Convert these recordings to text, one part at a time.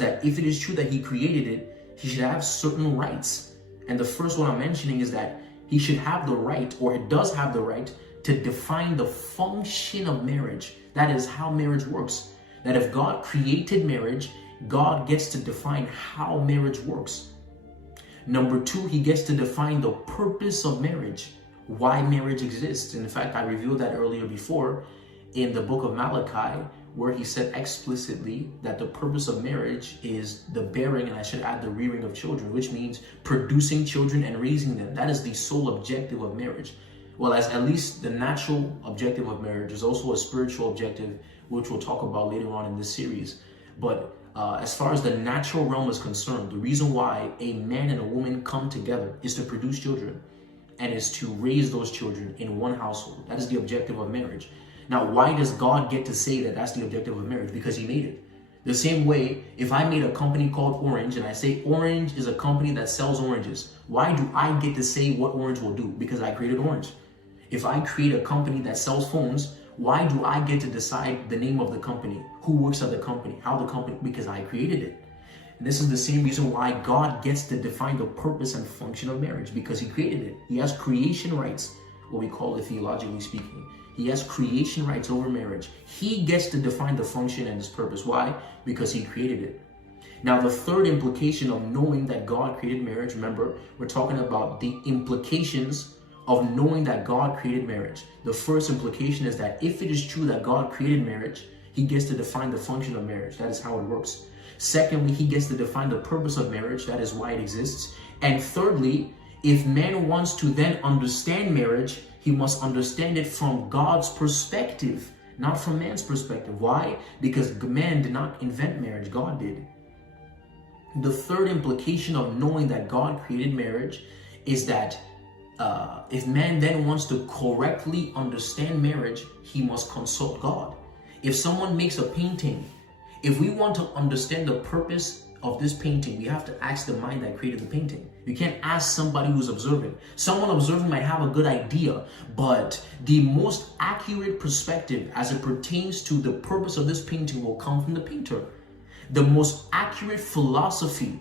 that if it is true that he created it, he should have certain rights. And the first one I'm mentioning is that he should have the right, or it does have the right, to define the function of marriage. That is how marriage works. That if God created marriage, God gets to define how marriage works. Number two, he gets to define the purpose of marriage, why marriage exists. In fact, I revealed that earlier before in the book of Malachi, where he said explicitly that the purpose of marriage is the bearing, and I should add the rearing of children, which means producing children and raising them. That is the sole objective of marriage. Well, as at least the natural objective of marriage, there's also a spiritual objective, which we'll talk about later on in this series. But as far as the natural realm is concerned, the reason why a man and a woman come together is to produce children and is to raise those children in one household. That is the objective of marriage. Now, why does God get to say that that's the objective of marriage? Because he made it. The same way, if I made a company called Orange and I say Orange is a company that sells oranges, why do I get to say what Orange will do? Because I created Orange. If I create a company that sells phones, why do I get to decide the name of the company, who works at the company, how the company? Because I created it. And this is the same reason why God gets to define the purpose and function of marriage, because he created it. He has creation rights, what we call it theologically speaking. He has creation rights over marriage. He gets to define the function and its purpose. Why? Because he created it. Now, the third implication of knowing that God created marriage, remember, we're talking about the implications of knowing that God created marriage. The first implication is that if it is true that God created marriage, he gets to define the function of marriage. That is how it works. Secondly, he gets to define the purpose of marriage. That is why it exists. And thirdly, if man wants to then understand marriage, he must understand it from God's perspective, not from man's perspective. Why? Because man did not invent marriage, God did. The third implication of knowing that God created marriage is that if man then wants to correctly understand marriage, he must consult God. If someone makes a painting, if we want to understand the purpose of this painting, we have to ask the mind that created the painting. You can't ask somebody who's observing. Someone observing might have a good idea, but the most accurate perspective as it pertains to the purpose of this painting will come from the painter. The most accurate philosophy,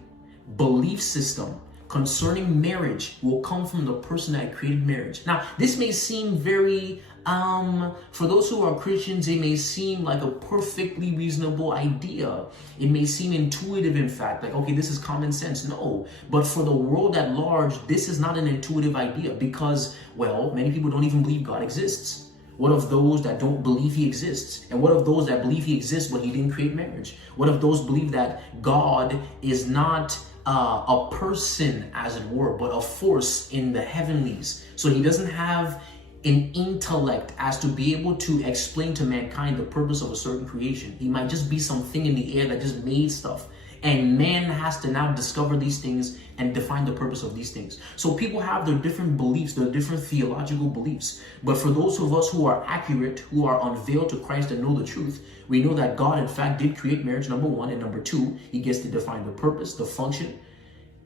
belief system concerning marriage will come from the person that created marriage. Now, this may seem very, for those who are Christians, it may seem like a perfectly reasonable idea. It may seem intuitive, in fact, like, okay, this is common sense. No, but for the world at large, this is not an intuitive idea because, well, many people don't even believe God exists. What of those that don't believe he exists? And what of those that believe he exists but he didn't create marriage? What of those believe that God is not a person, as it were, but a force in the heavenlies? So he doesn't have an intellect as to be able to explain to mankind the purpose of a certain creation. He might just be something in the air that just made stuff. And man has to now discover these things and define the purpose of these things. So people have their different beliefs, their different theological beliefs. But for those of us who are accurate, who are unveiled to Christ and know the truth, we know that God, in fact, did create marriage, number one. And number two, he gets to define the purpose, the function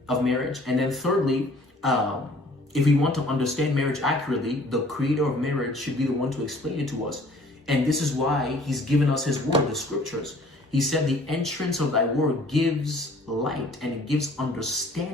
of marriage. And then thirdly, if we want to understand marriage accurately, the creator of marriage should be the one to explain it to us. And this is why he's given us his word, the scriptures. He said the entrance of thy word gives light and it gives understanding.